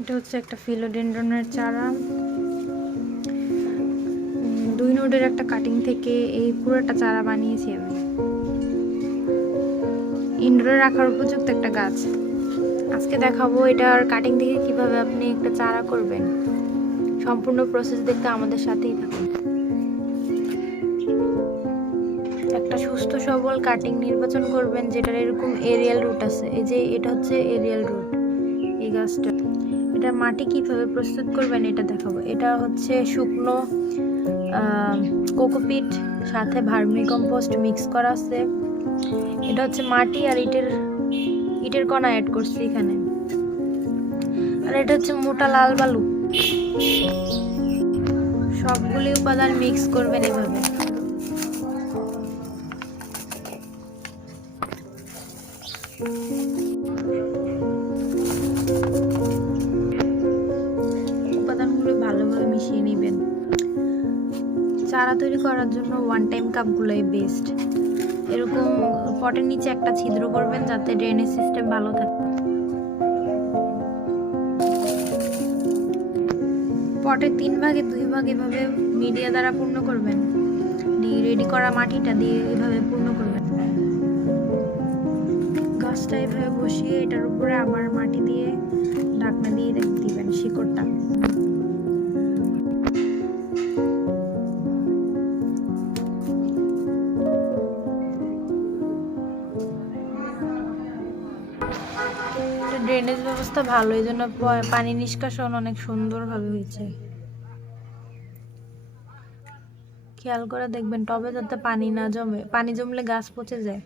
এটা হচ্ছে একটা ফিলোডেন্ড্রনের চারা। দুই নোডের একটা কাটিং থেকে এই পুরোটা চারা বানিয়েছি আমি। ইনডোরে রাখার উপযুক্ত একটা গাছ। আজকে দেখাবো এটার কাটিং থেকে কীভাবে আপনি একটা চারা করবেন। সম্পূর্ণ প্রসেস দেখতে আমাদের সাথেই থাকুন। একটা সুস্থ সবল কাটিং নির্বাচন করবেন, যেটার এরকম এরিয়াল রুট আছে। এই যে এটা হচ্ছে এরিয়াল রুট এই গাছটা। এটা মাটি কীভাবে প্রস্তুত করবেন এটা দেখাবো। এটা হচ্ছে শুকনো কোকোপিট সাথে ভার্মি কম্পোস্ট মিক্স করা আছে। এটা হচ্ছে মাটি আর ইটের ইটের কণা অ্যাড করছি এখানে। আর এটা হচ্ছে মোটা লাল বালু। সবগুলি উপাদান মিক্স করবেন এভাবে। উপাদানগুলো চারা তৈরি করার জন্য ওয়ান টাইম কাপগুলোই বেস্ট এরকম পটের নিচে একটা ছিদ্র করবেন যাতে ড্রেনেজ সিস্টেম ভালো থাকে। পটের তিন ভাগে, দুই ভাগ এভাবে মিডিয়া দ্বারা পূর্ণ করবেন। রেডি করা মাটিটা দিয়ে এভাবে পূর্ণ করবেন। গাছটা এভাবে বসিয়ে এটার উপরে আবার মাটি দিয়ে ঢাকনা দিয়ে দিবেন শিকড়টা। ড্রেনেজ ব্যবস্থা ভালো, এই জন্য পানি নিষ্কাশন অনেক সুন্দরভাবে হয়েছে। খেয়াল করে দেখবেন, টবে যাতে পানি না জমে পানি জমলে গাছ পচে যায়।